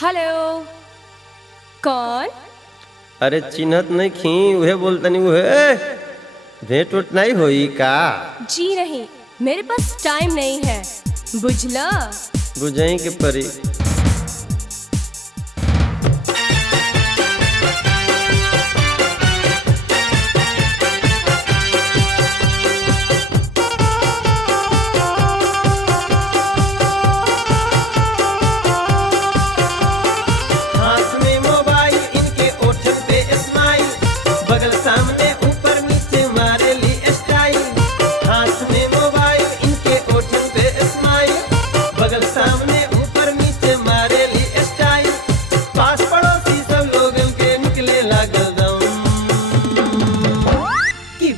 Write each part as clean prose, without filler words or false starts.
Hello. कौन? अरे चिन्हत नहीं खी उहे बोलतनी उहे भेंट उठ नहीं होई का? जी नहीं, मेरे पास टाइम नहीं है, बुझला? बुझई के परी।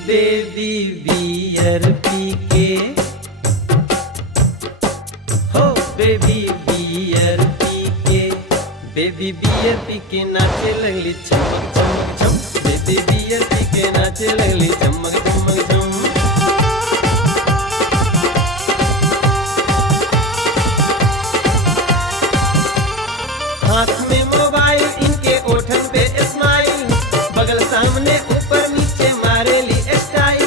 बेबी बियर पी के हो बेबी बियर पी के बेबी बियर पी के नाचे लगली चमक चमक चम। बेबी बियर पी के नाचे लगली चमक चमक चम। हाथ में मोबाइल इनके ओठन पे स्माइल, बगल सामने ऊपर नीचे मारेली स्टाइल।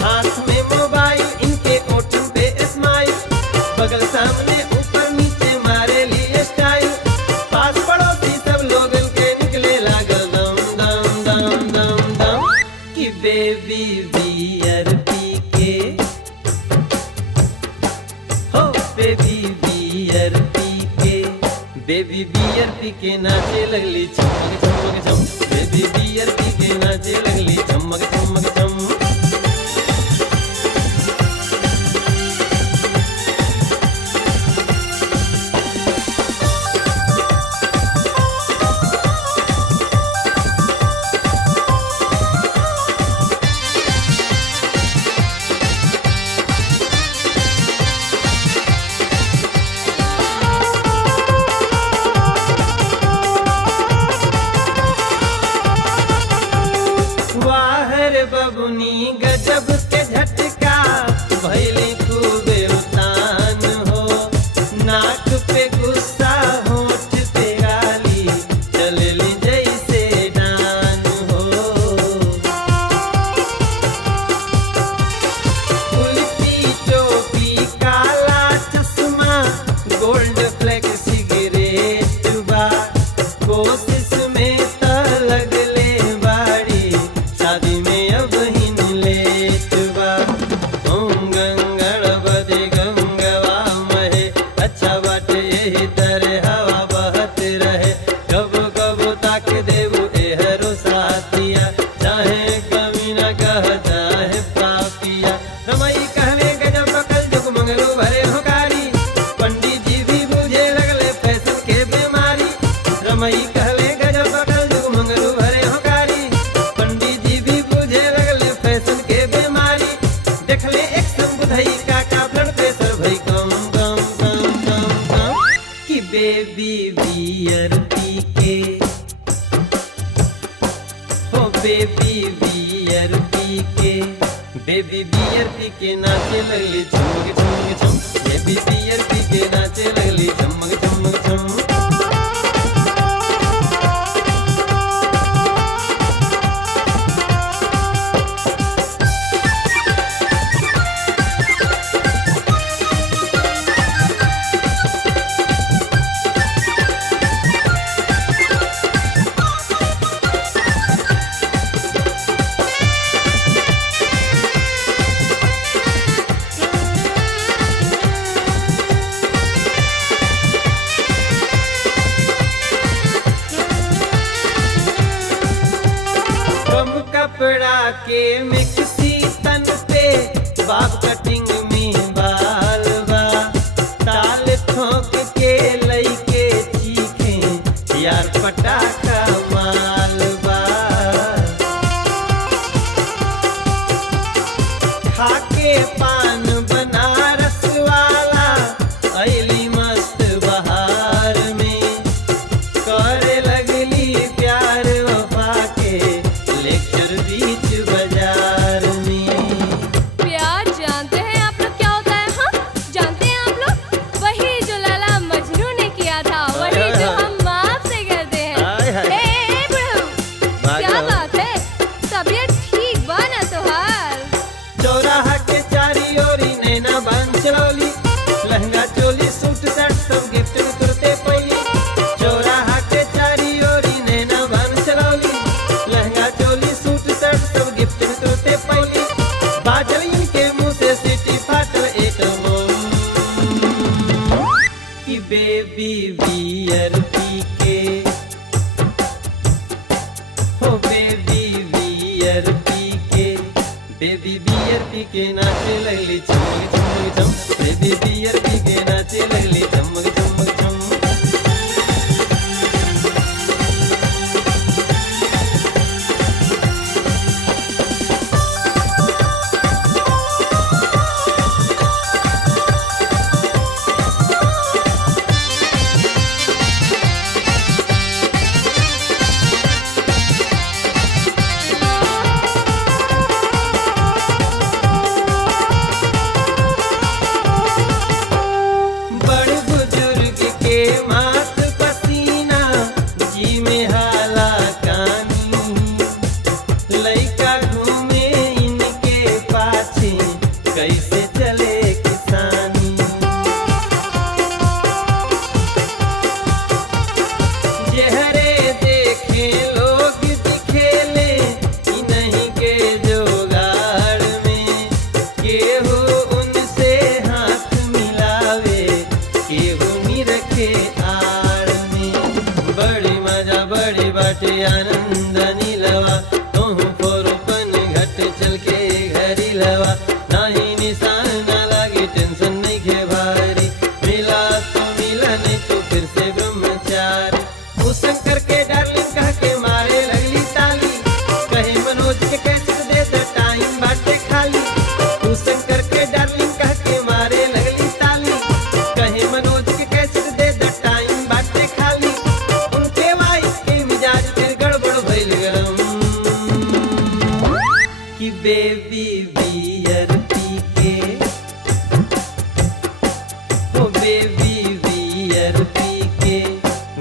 हाथ में मोबाइल इनके ओठन पे स्माइल, बगल सामने ऊपर नीचे मारेली स्टाइल। पास पड़ोसी सब लोगन के निकले लागल दम दम दम दम दम कि बेबी बियर पी के हो बेबी बियर पी के बेबी बियर पी के नाचे लगली चमक चमक चम। बेबी बियर पी के नाचे लगली चमक चमक चम। बबुनी गजब के झटका भैली खूबे उतान हो। नाक पे गुस्सा होठ पे गाली चलली जैसे डान हो। उल्टी टोपी काला चश्मा गोल्ड फ्लेक सिगरेट बा। कोशिश में त लगले बाड़ी शादी में बेबी बियर पी के हो बेबी बियर पी के बेबी बियर पी के नाचे लगली चमक चमक चम। बेबी बियर पी के नाचे लगली चमक चमक चम। बेबी बियर पी के, हो बेबी बियर पी के, बेबी बियर पी के नाचे लगली चमक चमक चम, बेबी बियर पी के नाचे लगली चमक चमक चम। आनंद नीलवा तोहू फोरपन घट चल के घरी लवा, नाही निशान ना लागे टेंशन नहीं खे भारी, मिला तो मिला नहीं तो फिर से ब्रह्मचारी। वो शंकर के डार्लिंग कह के मारे लगली ताली, कहे मनोज के कैसे दे दे टाइम बाटे खाली। वो शंकर के डार्लिंग कह के मारे लगली ताली, कहे मनोज के कैसे दे दे टाइम बाटे खाली। उनके वाइफ के मिजाज कि बेबी बियर पी के, ओ बेबी बियर पी के,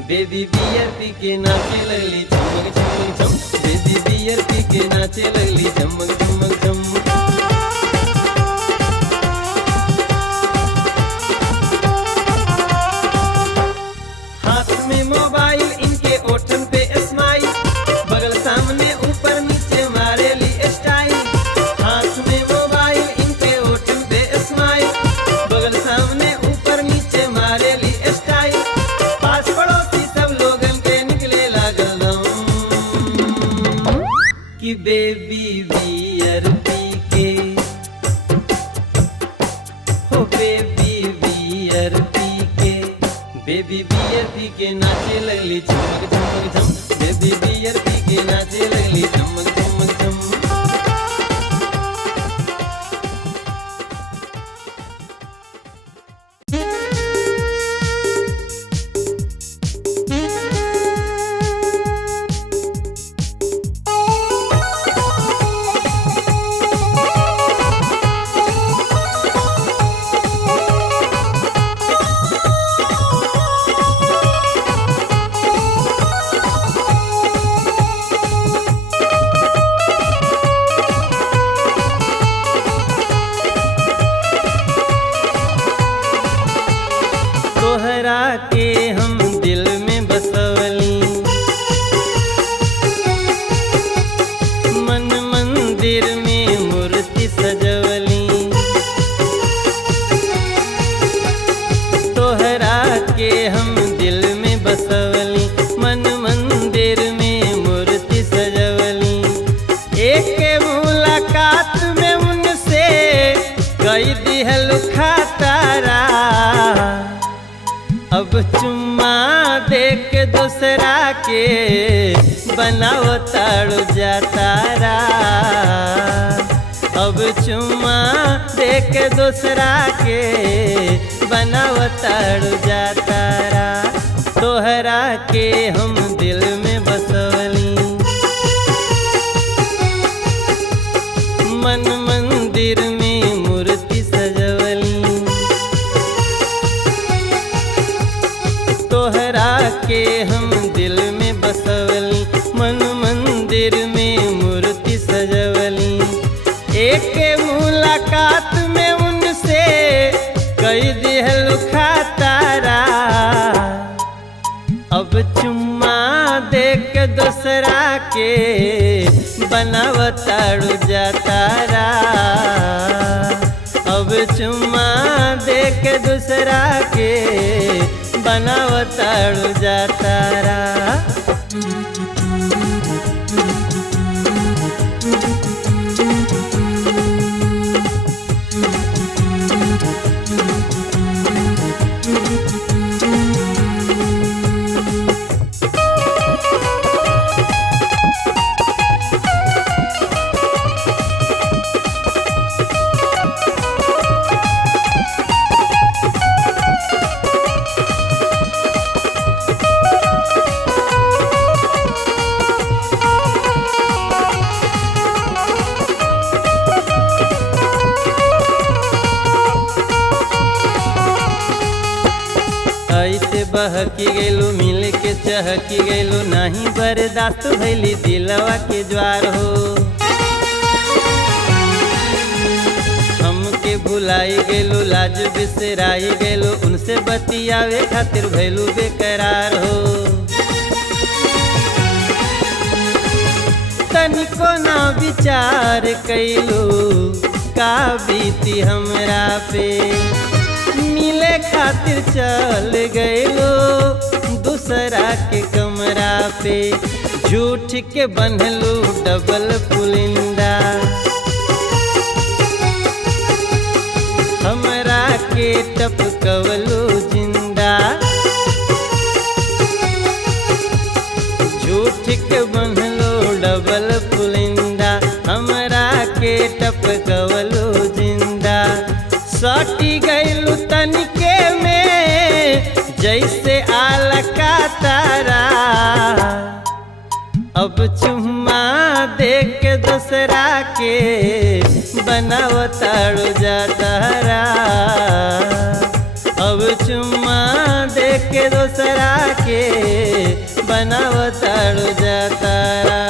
बेबी बियर पी के नाचे लगली चमक चमक चम, बेबी बियर पी के नाचे लगली चमक चमक चम। हाथ में मोबाइल इनके ओठन पे स्माइल, बगल सामने ऊपर नीचे मारे ली स्टाइल। हाथ में मोबाइल इनके ओठन पे स्माइल, बगल सामने ऊपर नीचे मारे ली स्टाइल। पास पड़ोसी सब लोगन के निकले लागल दम, कि बेबी बियर पी के, हो बेबी बियर पी के, बेबी बियर पी के नाचे लगली चमक चमक चम, बेबी बियर पी के नाचे लगली चमक चमक चम। तोहरा के हम दिल में बसवली, मन मंदिर में मूर्ति सजवली। तोहरा के हम दिल में बसवली, मन मंदिर में मूर्ति सजवली। एक मुलाकात में उनसे कई दिहल खातारा, अब चुम्मा दे के दूसरा के बनाओ ताड़ू जातारा। अब चुम्मा दे के दूसरा के बनाओ ताड़ू जातारा। तोहरा के हम दिल में बसवली, मन मंदिर में मूर्ति सजवली। तोहरा के हम दिल में बसवली, मन मंदिर में मूर्ति सजवली। एक मुलाकात में उनसे कई दिहल खातारा, अब चुम्मा दे के दूसरा के बनावताड़ू जातारा। अब चुम्मा दे के दूसरा के बनावताड़ू जातारा। ऐसे बहकी गैलू मिल के चहकी गैलू नहीं बर्दाश्त भैली दिलवा के ज्वार हो। हमके भुलाई गैलू लाज बिसराई गैलू उनसे बतियावे खातिर भैलू बेकरार हो। तनिको ना विचार कैलू का बीती हमरा पे मिले खातिर चल गएलो दूसरा के कमरा पे। झूठ के बनलू डबल पुलिंदा हमरा के टपकवलू जिंदा। झूठ के बनलू डबल पुलिंदा हमरा के टपकवलू जिंदा। सटी गैलू तनिके में जैसे आला का तारा। अब चुम्मा दे के दूसरा के बनावताड़ू जातारा। अब चुम्मा दे के दूसरा के बनावताड़ू जातारा।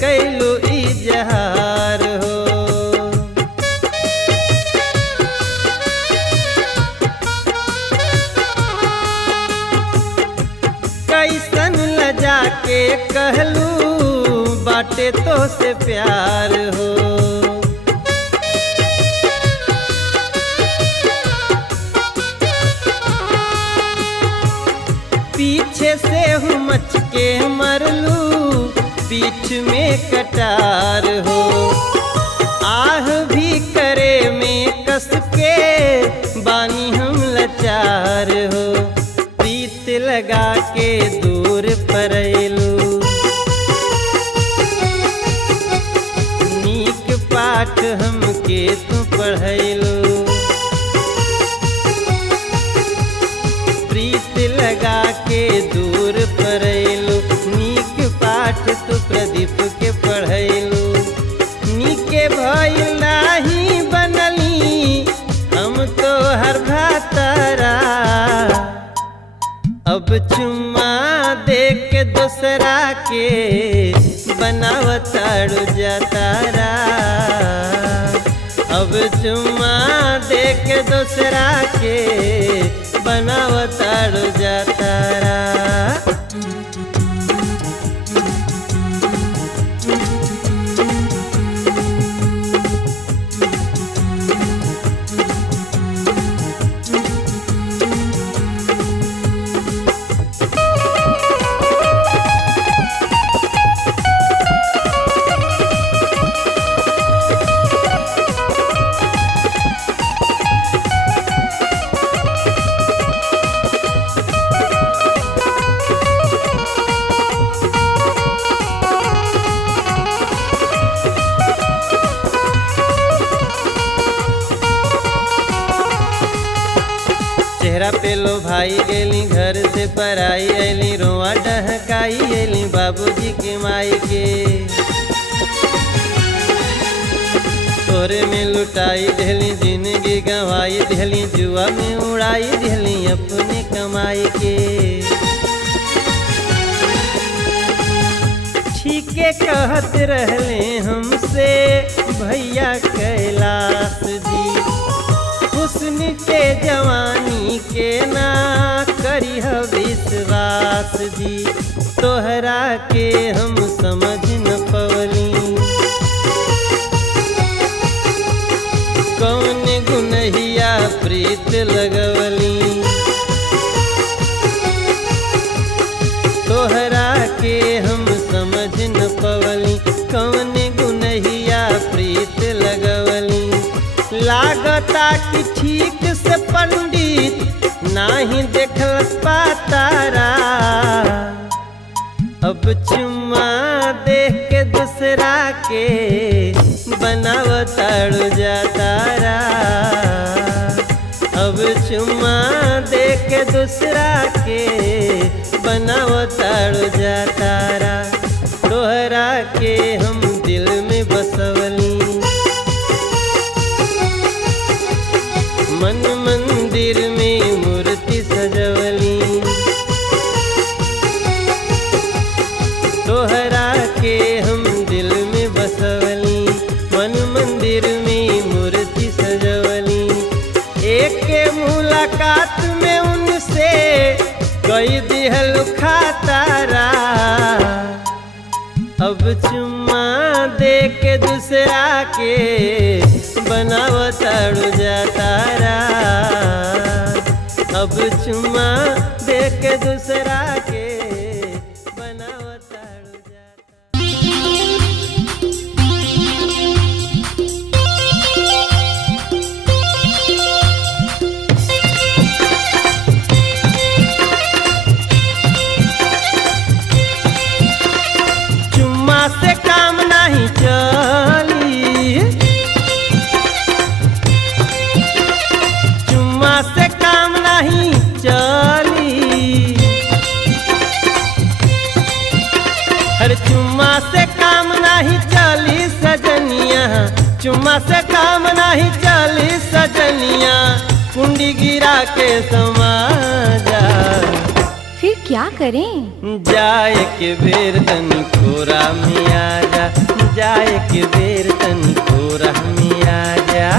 कैलू इजहार हो कैसन लजा के कहलू बाटे तो से प्यार हो। पीछे से हूँ मच के मरलू पीठ में कटार हो। आह भी करे में कस के बानी हम लाचार हो। प्रीत लगा के दूर परैलू नीक पाठ हमके तू पढ़ैलू। प्रीत लगा के दूर परैलू नीक पाठ तू प्रदीप के पढ़ैलू। नीके भइल नाही बनली हम तो हर भातारा। अब चुम्मा दे के दूसरा के बनावताड़ू जातारा। अब चुम्मा दे के दूसरा के बनावताड़ू जातारा। चेहरा पे लो भाई गेली घर से पराई ऐली रोआ डहकाई ऐली बाबूजी के माई के। तोहरे में लुटाई दिहली जिंदगी गंवाई दिहली जुआ में उड़ाई दिहली अपने कमाई के। ठीके कहत रहले हमसे भैया कैलाश जी, हुस्न के जवानी के ना करिह विश्वास जी। तोहरा के हम समझ न पवली कौन गुनहिया प्रीत लगवली। तोहरा के हम समझ न पवली कौन गुनहिया प्रीत लगवली। लागता कि ठीक से पंडित नाही देखल पातारा, अब चुम्मा देख के दूसरा के बनावताड़ू जातारा। अब चुम्मा देख के दूसरा के बनावताड़ू जातारा। तोहरा के हम दिल में बसवली मन मंदिर में मूर्ति सजवली। तोहरा के हम दिल में बसवली मन मंदिर में मूर्ति सजवली। एक मुलाकात में उनसे कई दिहल खातारा, अब चुम्मा दे के दूसरा के बनावताड़ू जातारा। अब चुम्मा दे के दूसरा के बनावताड़ू जातारा। चुम्मा से काम नहीं चली, चुम्मा से काम नहीं चली। हर चुम्मा से काम नहीं चली सजनिया, चुम्मा से काम नहीं चली सजनिया। कुंडी गिरा के समाजा फिर क्या करें? जाए के बेर तनी कोरा में आजा, जाए के बेर तनी कोरा में आजा।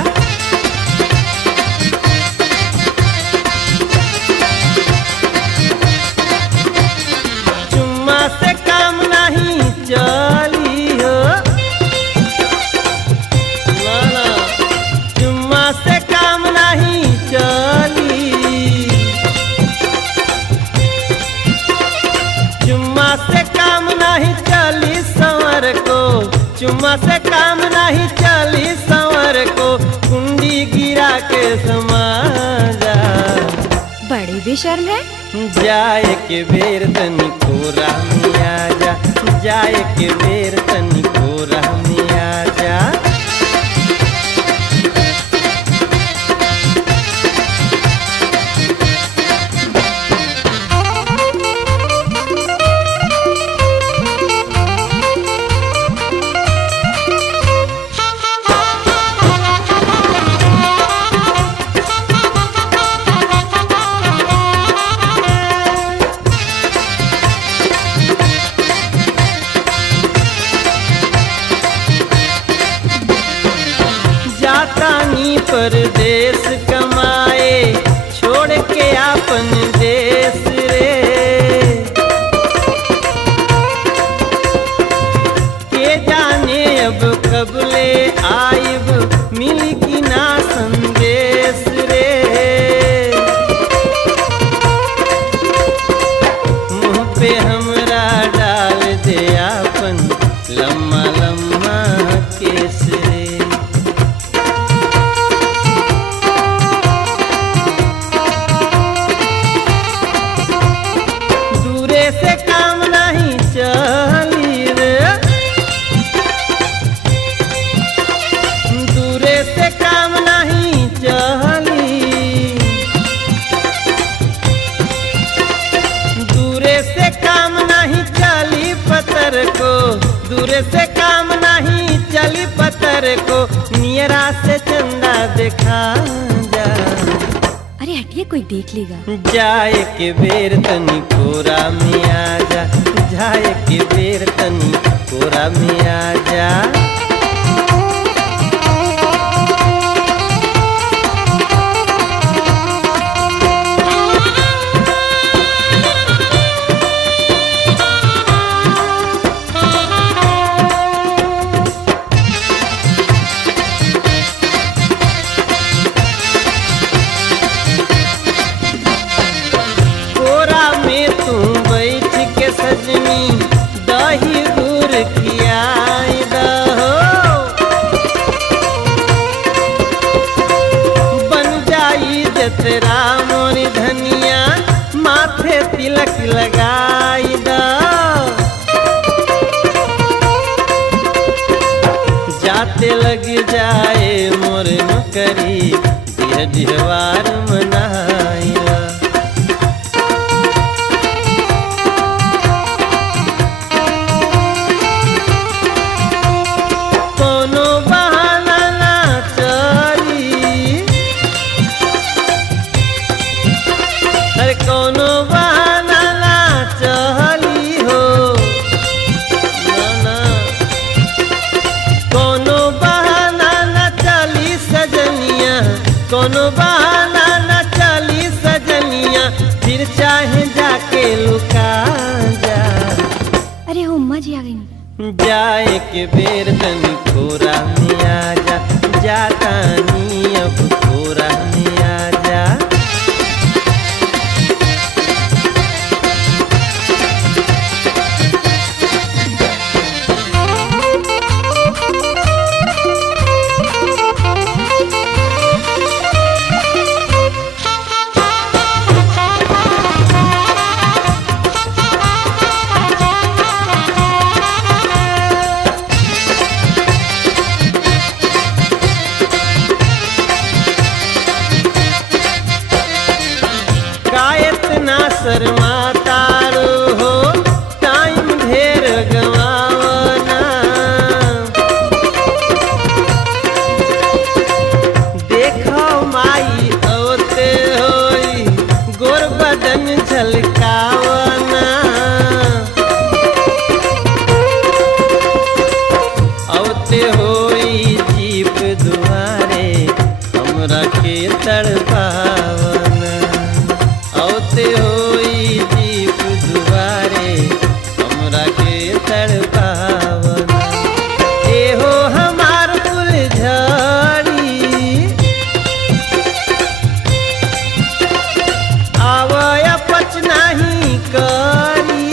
चुम्मा से काम नहीं चली हो, ना ना चुम्मा से काम नहीं चली। चुम्मा से काम नहीं चली संवर को, चुम्मा से काम नहीं चली संवर को। कुंडी गिरा के समाजा बड़े बेशर्म है। जाए के बेर तनी कोरा में आजा, जाए के बेर तनी कोरा में आजा। परदेश कमाए छोड़ के अपन देश रे, के जाने अब कब ले आइब मिली की ना संदेश रे। मुँह पे हमरा डाल दे अपन लम्मा लम्मा केस रे। से काम नहीं चली रे, दूरे से काम नहीं चली। दूरे से काम नहीं चली पत्थर को, दूरे से काम नहीं चली पत्थर को। नियर केकरा से चंदा देखा जा। अरे हटिए, कोई देख लेगा। जाए के बेर तनी कोरा में आजा, जाए के बेर तनी कोरा में आजा। कोरा में तू बैठ के सजनी दही दूर खियाई दहो। बन जाई जतरा मोरी धनिया, माथे तिलक लगाई दो। जाते लग जाए मोर नौकरी, दिह दिहवार मनाइला। कोनो बहाना ना चली, अरे कोनो बहाना ना चली हो ना ना। कोनो बहाना ना चली सजनिया, कोनो बहाना ना चली सजनिया, फिर चाहे जाके लुका जा। अरे हो अम्मा जी आ गई। जाए के बेर तनी कोरा में आजा, जाता नी अब कोरा में आजा। ना शर्मा तारो हो, टाइम ढेर गवावना। देखो माई औते होई, गोर बदन झलकावना। औते होई जीप दुआरे, हमरा के तड़पावना। औते होई जीप दुआरे, हमरा के तड़पावना। एहो हमार फुलझड़ी, आवया पच नहीं करी।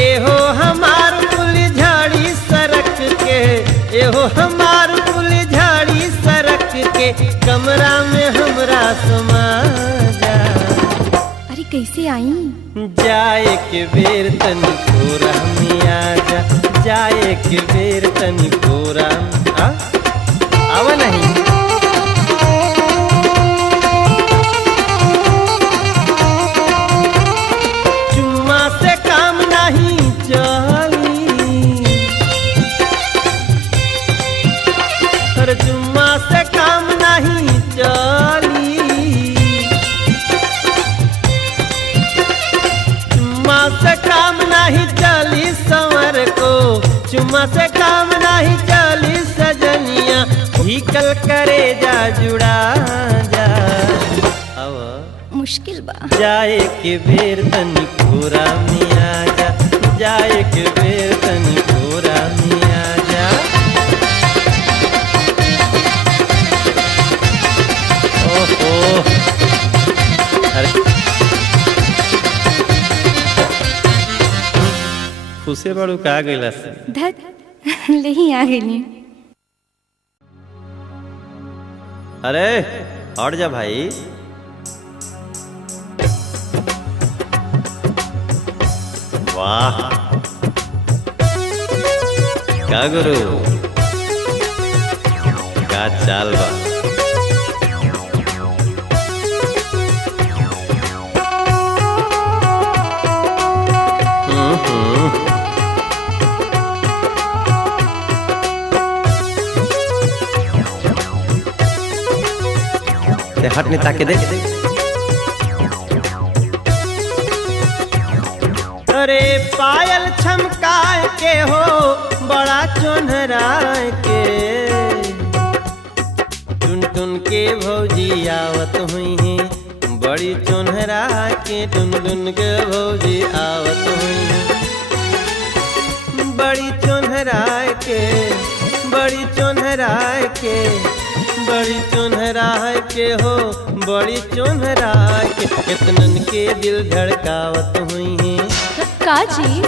एहो हमार फुलझड़ी सरक के, एहो हमार फुलझड़ी सरक के, कमरा में हमरा समा जा। अरे कैसे आई? जाए के बेर तनी कोरा में आजा, जाए के बेर तनी कोरा में आवा नहीं। चुम्मा से काम नहीं चली, अरे चुम्मा से काम नहीं चली। चुम्मा से काम नहीं चली संवर को, चुम्मा से काम नहीं चली सजनिया, भीकल करे जा जुड़ा जा। अब मुश्किल बा। जाए के बेर तनी कोरा में आजा, जाए के बेर तनी कोरा में आजा। ओहो अरे खुशे बड़ू का गइला से धत नहीं आ गई। अरे हट जा भाई। वाह का गुरु का चाल बा। ते हट नहीं ताके दे। अरे पायल छमकाए के हो बड़ा चोनहराए के, टुन टुन के भौजी आवत हुई हैं बड़ी चोनहरा के, टुन टुन के भौजी आवत हुई हैं बड़ी चोनहरा के, बड़ी चोनहरा के, बड़ी चोनहरा के हो बड़ी चोनहरा के, कितनन के दिल धड़कावत हुई हैं काजी,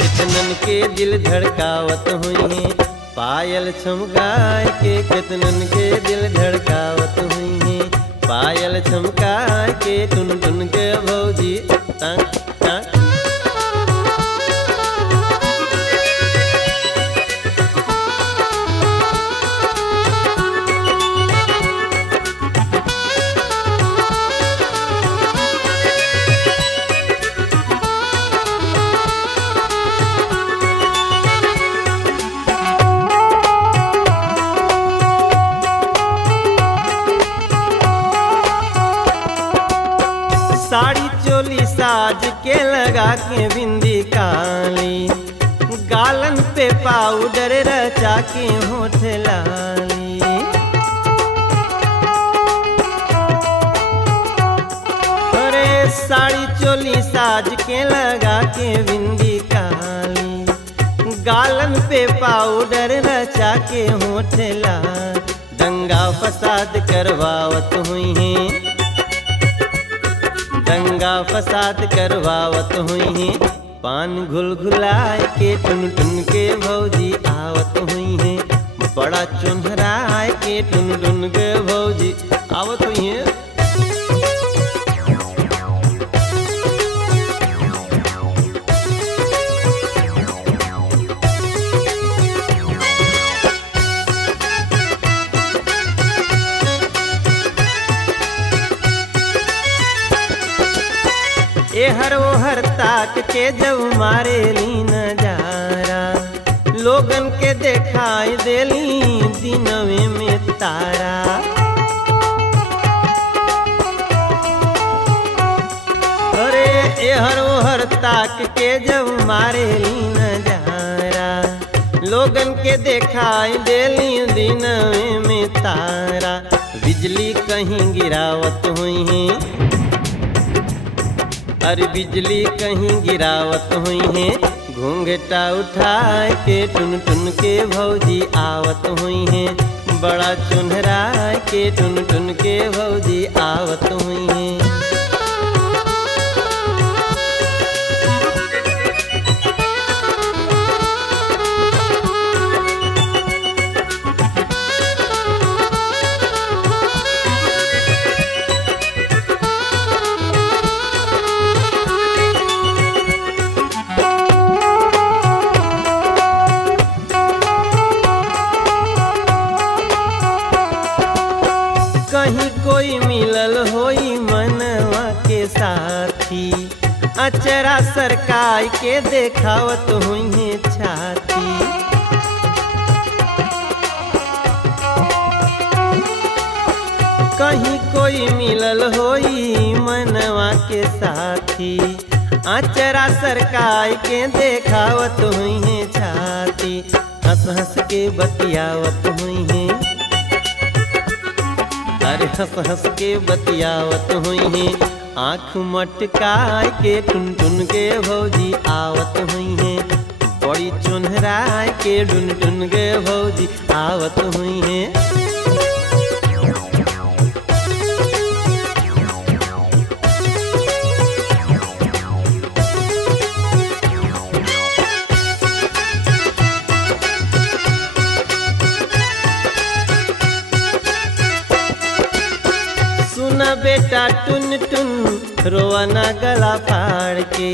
कितनन के दिल धड़कावत हुई हैं पायल छमकाए के, कितनन के दिल धड़कावत हुई हैं पायल छमकाए के, टुन टुन के भौजी ताक ताक। साड़ी चोली साज के लगा के बिंदी काली, गालन पे पाउडर रचा के होठ लाली, अरे साड़ी चोली साज के लगा के बिंदी काली, गालन पे पाउडर रचा के होठ लाल, दंगा फसाद करवावत हुई हैं, दंगा फसाद करवावत हुई हैं पान घुल घुलाए के, टुन टुन के भौजी आवत हुई हैं बड़ा चुनहराए के, टुन टुन के भौजी आवत हुई हैं। एहर ओहर ताक के जब मारे ली नजारा, लोगन के देखाई देली दिनवे में तारा, अरे एहर ओहर ताक के जब मारे ली नजारा, लोगन के देखाई देली दिनवे में तारा, बिजली कहीं गिरावत हुई हैं, अरे बिजली कहीं गिरावत हुई हैं घूंघटा उठाए के, टुन टुन के भौजी आवत हुई हैं बड़ा चुनहरा के, टुन टुन के भौजी आवत हुई हैं। कहीं कोई मिलल होई मनवा के साथी, अचरा सरकाई के देखावत हुई है छाती, कहीं कोई मिलल होई मनवा के साथी, अचरा सरकाई के देखावत हुई है छाती, हंस हंस के बतियावत हुई है, अरे हंस हंस के बतियावत हुई हैं आँख मटकाए के, टुन टुन के भौजी आवत हुई हैं बड़ी चुनहराए के, टुन टुन के भौजी आवत हुई हैं। बेटा टुन टुन रोवाना गला फाड़ के,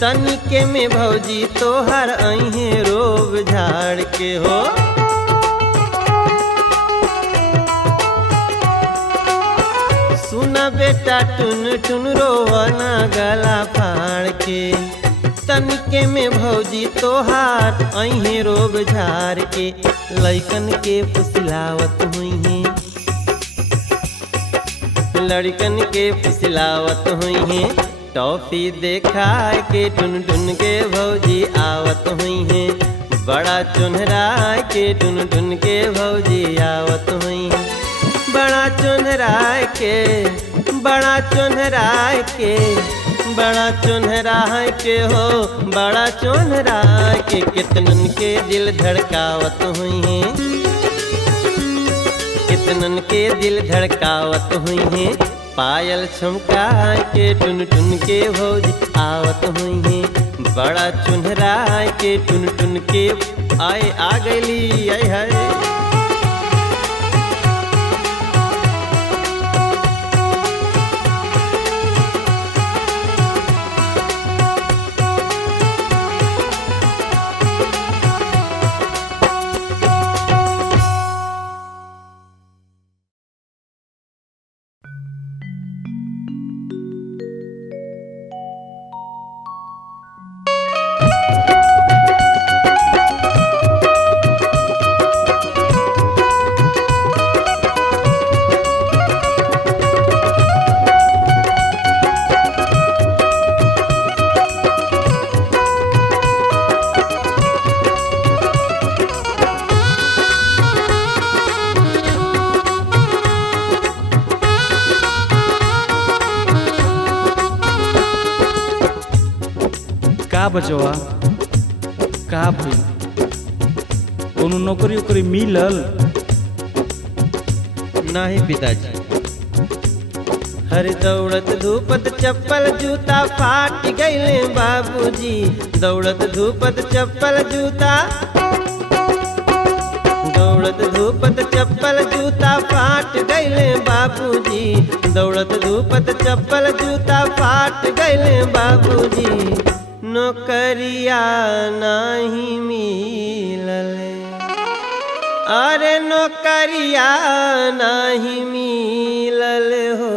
तनिके में भौजी तोहर अहे रोब झाड़ के हो, सुना बेटा टुन टुन रोवाना गला फाड़ के, तनिके में भौजी तोहार अहे रोब झाड़ के, लइकन के फुसलावत हुई हैं, लड़कन के फिसलावत हुई हैं, टॉफी देखा के टुन टुन के भौजी आवत हुई हैं, बड़ा चुनहरा के टुन टुन के भौजी आवत हुई हैं, बड़ा चुनहरा के बड़ा चुनहरा के बड़ा चुनहरा के हो बड़ा चुनहरा के कितनन के दिल धड़कावत हुई हैं, कितनन के दिल धड़कावत हुई हैं, पायल छमका के टुन टुन के भौजी आवत हुई हैं, बड़ा चुनहरा के टुन टुन के आए आ गईली आय हाय। का बचवा का भई कोनो नौकरी उकरी मिलल? नहीं पिताजी। हर दौड़त धूपत चप्पल जूता फाट गईले बाबूजी, दौड़त धूपत चप्पल जूता दौड़त धूपत चप्पल जूता फाट गईले बाबूजी, दौड़त धूपत चप्पल जूता फाट गईले बाबूजी, नौकरिया नहीं मिलले, अरे नौकरिया नहीं मिलल हो,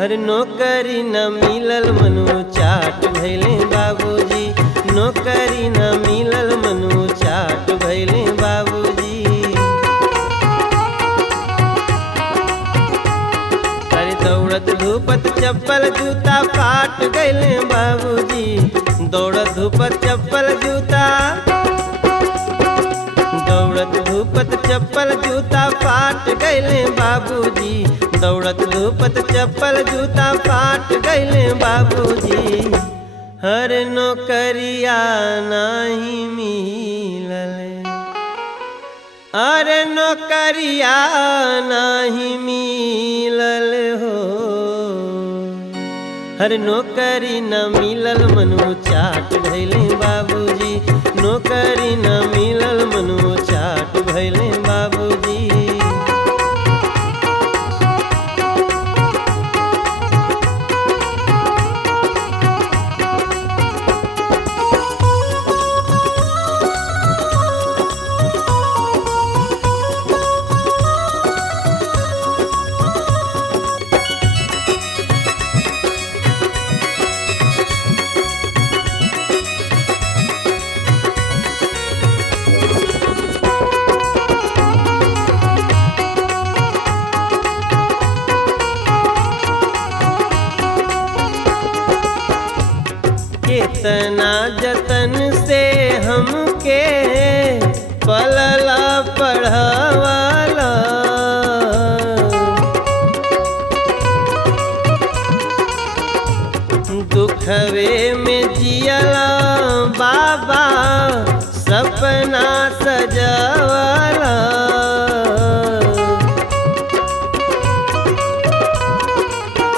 हर नौकरी न मिलल मनु चाट भैले बाबूजी, नौकरी न मिलल मनु चाट भैले बाबूजी, दौड़त धूपत चप्पल जूता फाट गईले बाबूजी, दौड़त धूपत चप्पल जूता दौड़त धूपत चप्पल जूता फाट गईले बाबूजी, दौड़त धूपत चप्पल जूता फाट गईले बाबूजी, हर नौकरिया नहीं मिलले, अरे नौकरिया नहीं मिलल हो, हर नौकरी न मिलल मनु चाट भैले बाबूजी, नौकरी न मिलल मनु चाट भैले बाबूजी, कितना जतन से हमके पलला पढ़ावाला, दुखवे में जियला बाबा सपना सजावाला,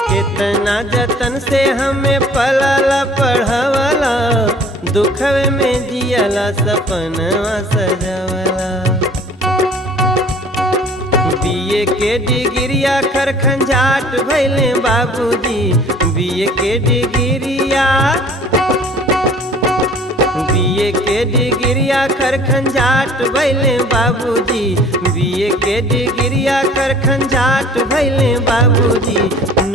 कितना जतन से हमें पलला पढ़ावाला, दुखवे में जियला सपनवा सजावाला, बीए के डिग्रिया खरखंजाट भैले बाबूजी, बीए के डिग्रिया बीए के डिग्रिया खरखंजाट भैले बाबूजी, बीए के डिग्रिया खरखंजाट भैले बाबूजी,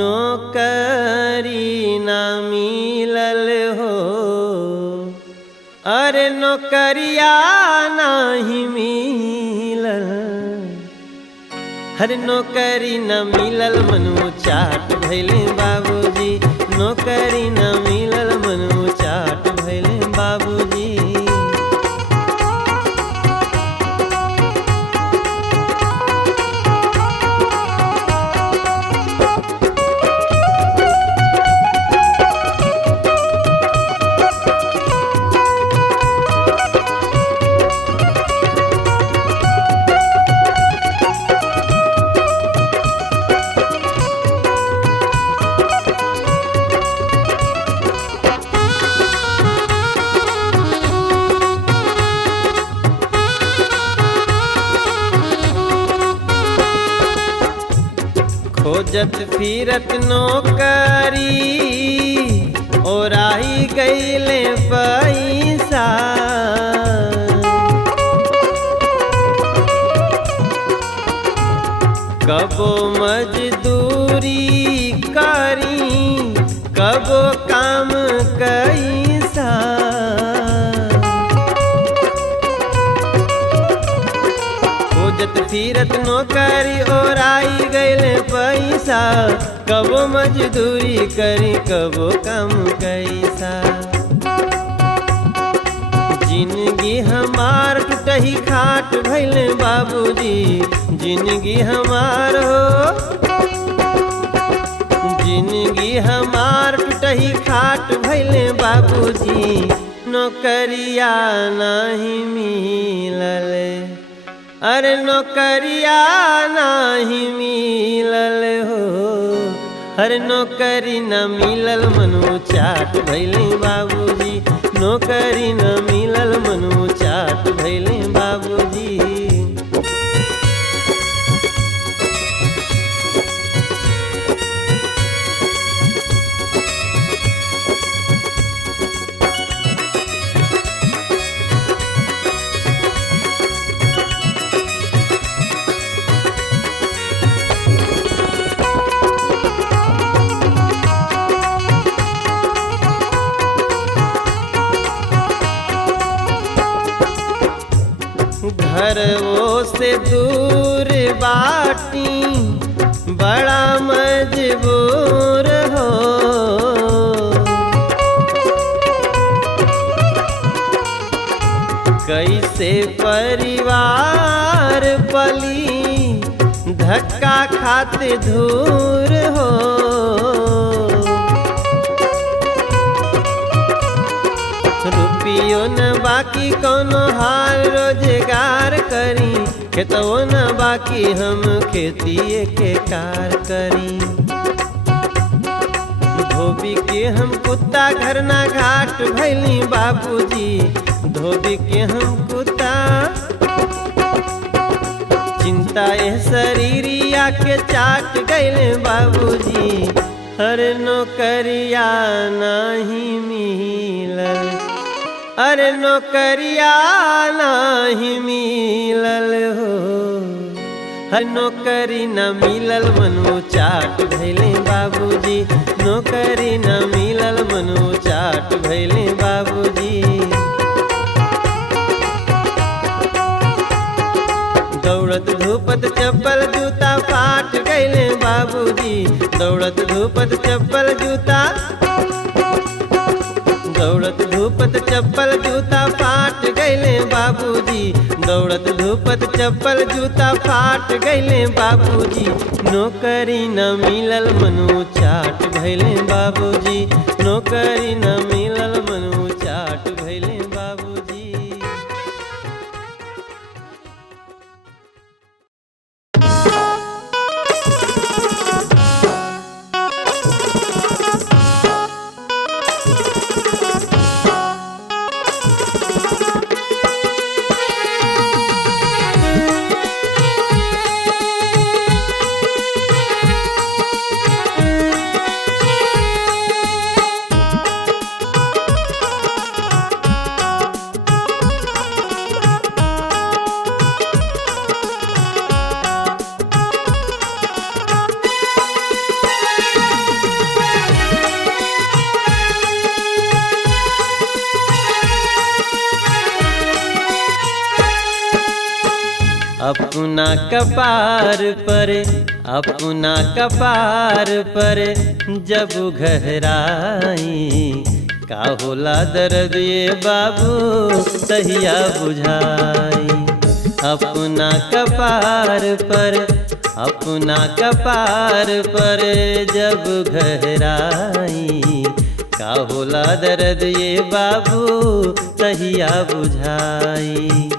नौकरी ना मिलल हो, अरे नौकरिया नहीं मिलल, हर नौकरी न मिलल मनु चाट भैले बाबूजी, नौकरी न मिलल मनु चाट भैले बाबूजी। खोजत फिरत नौकरी ओराही गईले पैसा, कबो मजदूरी करी कबो काम कैसा। खोजत फिरत नौकरी ओराई गईले पैसा, कबो मजदूरी करी कबो काम कैसा। जिंदगी हमार टूटही खाट भैले बाबूजी, जिंदगी हमार हो, जिंदगी हमार टूटही खाट भैले बाबूजी। नौकरिया नहीं मिलल, अरे नौकरिया नहीं मिलल हो, हर नौकरी न मिलल मनु चाट भैले बाबूजी, नौकरी न मिलल मनु चाट भैले बाबूजी। घर वो से दूर बाटी बड़ा मजबूर हो, कैसे परिवार पली धक्का खाते दूर हो। रुपियो न बाकी कोनो हाल रोजगार करी, खेतवो न बाकी हम खेतिए के कार करी। धोबी के हम कुत्ता घर ना घाट भैली बाबूजी, धोबी के हम कुत्ता। चिंता एह शरीरिया के चाट गईले बाबूजी, हर नौकरिया नहीं मिलल, अरे नौकरिया नहीं मिलल हो, हर नौकरी न मिलल मनु चाट भैले बाबूजी, नौकरी न मिलल मनु चाट भैले बाबूजी। दौड़त धूपत चप्पल जूता फाट गईले बाबूजी, दौड़त धूपत चप्पल जूता, दौड़त धूपत चप्पल जूता फाट गईले बाबूजी, दौड़त धूपत चप्पल जूता फाट गईले बाबूजी। नौकरी न मिलल मनु चाट भैले बाबूजी, नौकरी न मिलल मनु चाट भैले बाबूजी। अपना कपार पर, अपना कपार पर जब घहराई, का होला दर्द ये बाबू तहिया बुझाई। अपना कपार पर, अपना कपार पर जब घहराई, का होला दर्द ये बाबू तहिया बुझाई।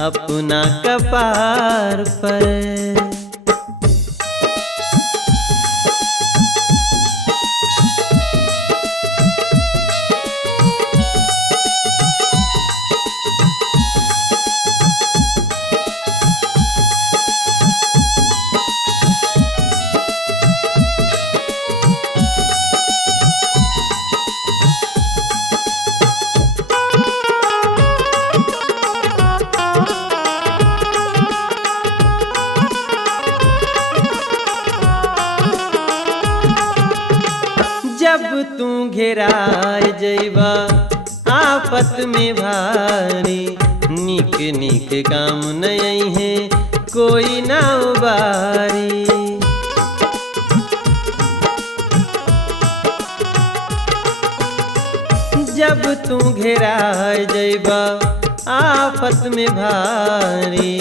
अपना कपार पर। जब तू घेराए जइबा आफत में भारी, निक निक काम नहीं है कोई ना उबारी। जब तू घेराए जइबा आफत में भारी,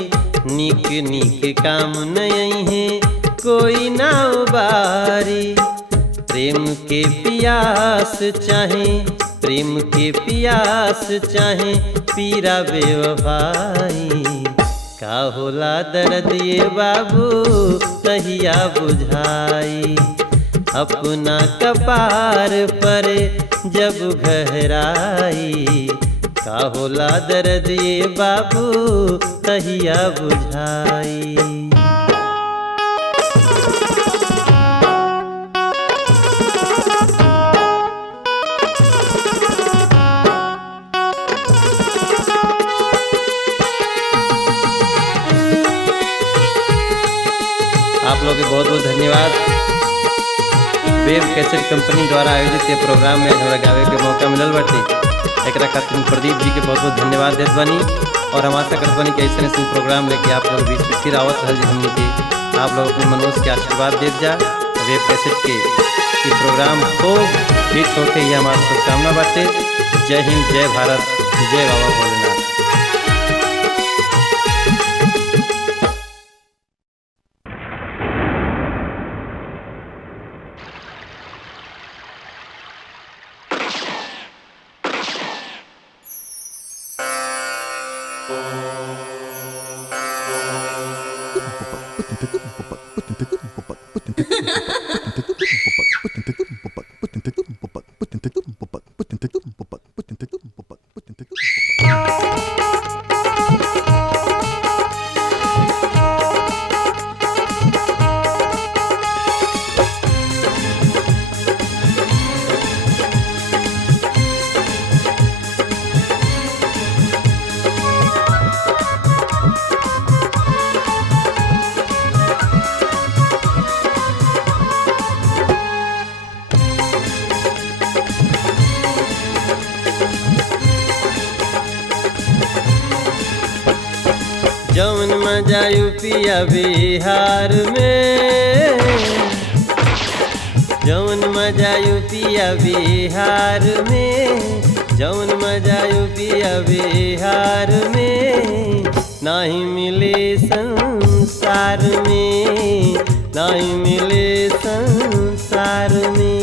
निक निक काम नहीं है कोई ना उबारी। प्रेम के पियास चाहे, प्रेम के पियास चाहे पीरा बेवफाई, का होला दर्द ये बाबू तहिया बुझाई। अपना कपार पर जब घहराई, का होला दर्द ये बाबू तहिया बुझाई। आप लोगों के बहुत बहुत धन्यवाद। वेब कैसेट कंपनी द्वारा आयोजित ये प्रोग्राम में हमरा गावे के मौका मिलल बाटे, एकरा खातिर प्रदीप जी के बहुत बहुत धन्यवाद देत बानी। और हम आशा करत बानी कि ऐसे प्रोग्राम लेके आप लोग बीच में फिर आवत रहल हमनी के। आप लोग अपने मनोज के आशीर्वाद देत जा। वेब कैसेट के ये प्रोग्राम खूब हिट होके ये हमारा शुभकामना बाटे। जय हिंद, जय भारत, जय बाबा भोलेनाथ। जौन मजा यूपिया बिहार में, जौन मजा यूपिया बिहार में, जौन मजा यूपिया बिहार में, नहीं मिले संसार में, नहीं मिले संसार में।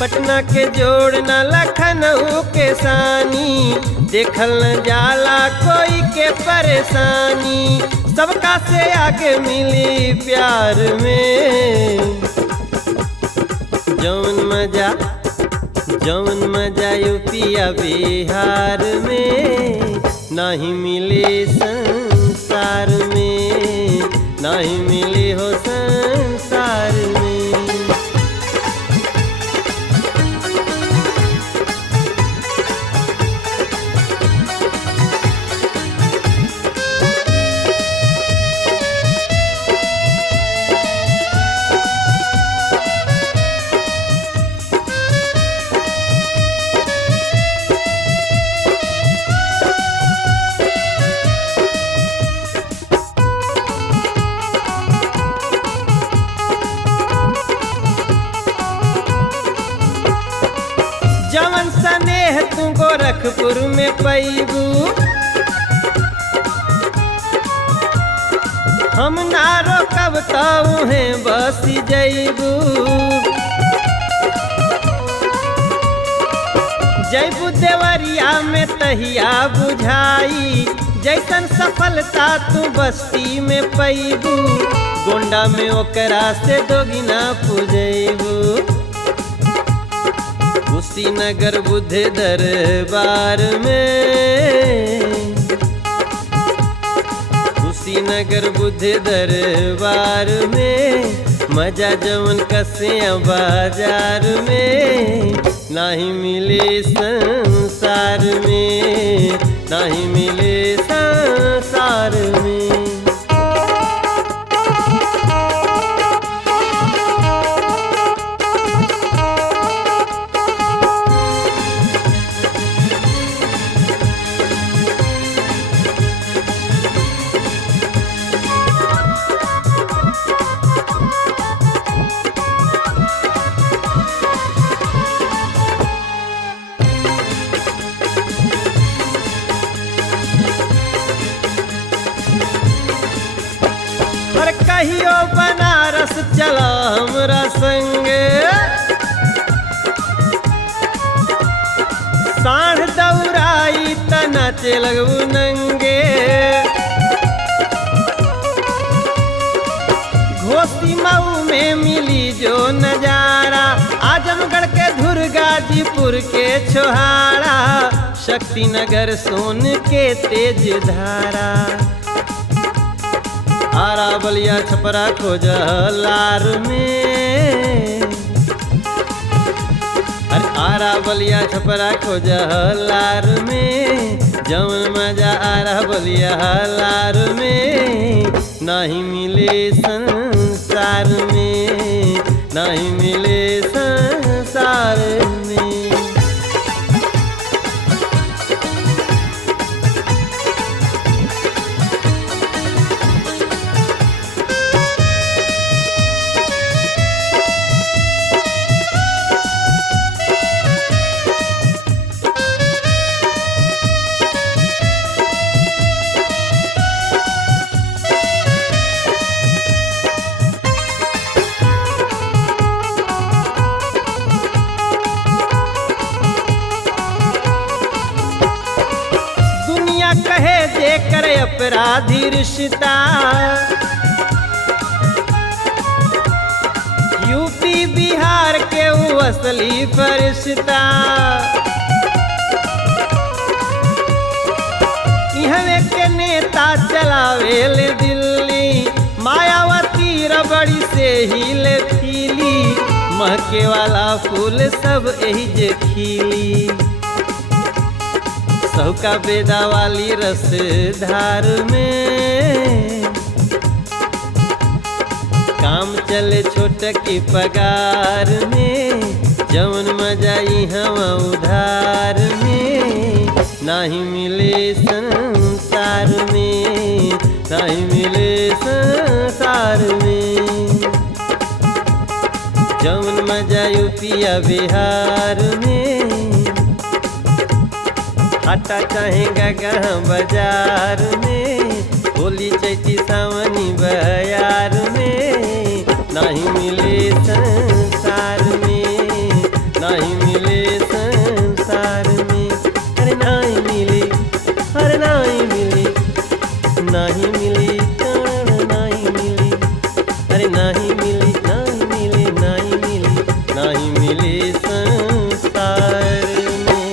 पटना के जोड़ न लखनऊ के सानी, देखल न जाला कोई के परेशानी, सबका से आगे मिली प्यार में। जौन मजा, जौन मजा यूपिया बिहार में, नहीं मिले संसार में, नहीं मिले हो संसार में। गोरखपुर में पैबू। हम ना रोकब तो है बस जैबू। जैबू देवरिया में तहिया बुझाई, जैसन सफलता तू बस्ती में पैबू। गोंडा में ओकरा से दोगिना पुजैबू। कुशीनगर बुद्ध दरबार में, कुशीनगर बुद्ध दरबार में मजा जवन कसिया बाजार में नहीं मिले संसार में, नहीं मिले संसार में। कहियो बनारस चला हमरा संगे, साढ़ दौराई त नाचे लगबू नंगे। घोसी मऊ में मिली जो नजारा, आजमगढ़ के धुर गाजीपुर के छोहारा, शक्तिनगर सोन के तेज धारा। आरा बलिया छपरा खोजलार में, अरे आरा बलिया छपरा खोजलार में जवन मजा आरा बलिया लार में नहीं मिले संसार में, नहीं मिले संसार में। करे अपराधी रिश्ता, यूपी बिहार के वो असली फरिश्ता। इहवे के नेता चलावेल दिल्ली, मायावती रबड़ी से हिले खिली, महके वाला फूल सब यही जे खिली। सहका बेदा वाली रसधार में काम चले छोट की पगार में, जवन मजाई हम उधार में नहीं मिले संसार में, नहीं मिले संसार में। जवन मजा यूपिया बिहार में हटा चाहेगा गहाँ बाजार में, होली चैती सावनी बयार में नहीं मिले संसार में, नहीं मिले संसार में। अरे नहीं मिले, अरे नहीं मिले, नहीं मिले, नहीं मिले, अरे नहीं मिले, नहीं मिले, नहीं मिले, नहीं मिले संसार में।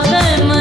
गए